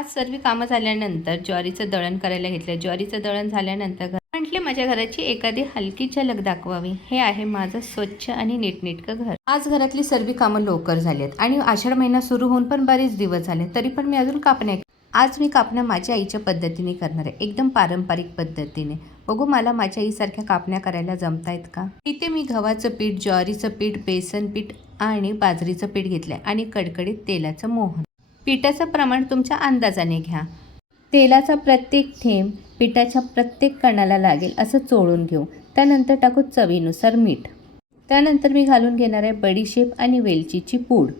आज सर्व कामं झाल्यानंतर ज्वारीचं दळण करायला घेतलं। ज्वारीचं दळण झाल्यानंतर म्हटले माझ्या घराची एखादी हलकी झलक दाखवावी। हे आहे माझं स्वच्छ आणि नीटनेटकं घर। आज घरातली सर्व कामं लवकर झाली आहेत आणि आषाढ महिना सुरू होऊन पण बरेच दिवस झाले, तरी पण मी अजून कापण्या आज मी कापण्या माझ्या आईच्या पद्धतीने करणार आहे, एकदम पारंपरिक पद्धतीने। बघू मला माझ्या आईसारख्या कापण्या करायला जमतायत का। इथे मी गव्हाचं पीठ, ज्वारीचं पीठ, बेसन पीठ आणि बाजरीचं पीठ घेतलं आणि कडकडीत तेलाचं मोहन। पिठाचं प्रमाण तुमच्या अंदाजाने घ्या। तेलाचा प्रत्येक थेंब पिठाच्या प्रत्येक कणाला लागेल असं चोळून घेऊ। त्यानंतर टाकू चवीनुसार मीठ। त्यानंतर मी घालून घेणार आहे बडीशेप आणि वेलचीची पूड।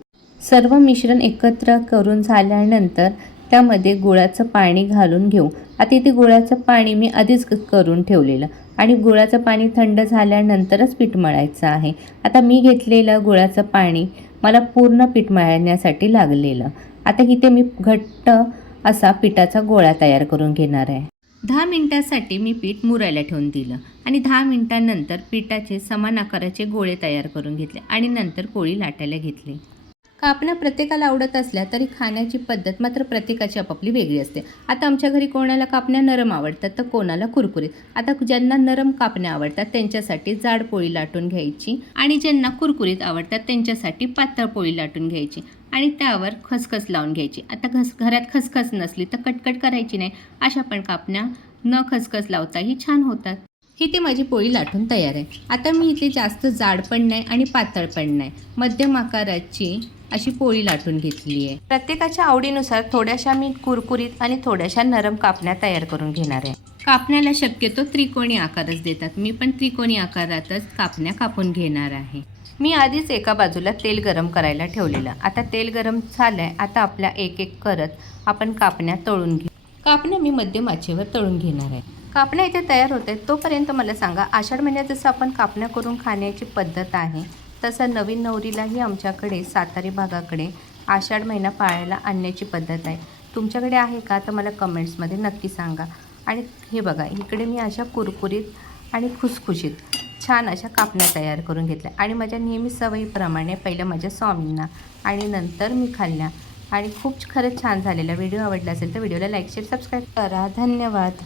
सर्व मिश्रण एकत्र करून झाल्यानंतर त्यामध्ये गुळाचं पाणी घालून घेऊ। आता इथे गुळाचं पाणी मी आधीच करून ठेवलेलं आणि गुळाचं पाणी थंड झाल्यानंतरच पीठ मळायचं आहे। आता मी घेतलेलं गुळाचं पाणी मला पूर्ण पीठ मळण्यासाठी लागलेलं। आता इथे मी घट्ट असा पिठाचा गोळा तयार करून घेणार आहे। 10 मिनिटांसाठी मी पीठ मुरायला ठेवून दिलं आणि 10 मिनिटांनंतर पिठाचे समान आकाराचे गोळे तयार करून घेतले आणि नंतर पोळी लाटायला घेतली। कापण्या प्रत्येकाला आवडत असल्या तरी खाण्याची पद्धत मात्र प्रत्येकाची आपापली वेगळी असते। आता आमच्या घरी कोणाला कापण्या नरम आवडतात तर कोणाला कुरकुरीत। आता ज्यांना नरम कापण्या आवडतात त्यांच्यासाठी जाड पोळी लाटून घ्यायची आणि ज्यांना कुरकुरीत आवडतात त्यांच्यासाठी पातळ पोळी लाटून घ्यायची आणि त्यावर खसखस लावून घ्यायची। आता घरात खसखस नसली तर कटकट करायची नाही, अशा पण कापण्या न खसखस लावताही छान होतात। इथे माझी पोळी लाटून तयार आहे। आता मी इथे जास्त जाड पण नाही आणि पातळ पण नाही, मध्यम आकाराची अशी पोळी लाटून घेतली आहे। प्रत्येकाच्या आवडीनुसार थोड्याशा मी कुरकुरीत आणि थोड्याशा नरम कापण्या तयार करून घेणार आहे। कापण्याला शक्यतो त्रिकोणी आकारच देतात, मी पण त्रिकोणी आकारातच कापण्या कापून घेणार आहे। मी आधीच एका बाजूला तेल गरम करायला ठेवलेलं। आता तेल गरम झालंय, आता आपल्या एक एक करत आपण कापण्या तळून घेऊ। कापण्या मी मध्यम आचेवर तळून घेणार आहे। कापण्या इथे तयार होते तोपर्यंत मला सांगा, आषाढ महिन्यात जसं आपण कापण्या करून खाण्याची पद्धत आहे तसं नवीन नवरीलाही आमच्याकडे सातारी भागाकडे आषाढ महिना पाळायला आणण्याची पद्धत आहे। तुमच्याकडे आहे का तर मला कमेंट्समध्ये नक्की सांगा। आणि हे बघा, इकडे मी अशा कुरकुरीत आणि खुसखुशीत छान अशा कापण्या तयार करून घेतल्या आणि माझ्या नेहमी सवयीप्रमाणे पहिलं माझ्या स्वामींना आणि नंतर मी खाल्ल्या आणि खूप खरंच छान झालेला। व्हिडिओ आवडला असेल तर व्हिडिओला लाईक शेअर सबस्क्राईब करा। धन्यवाद।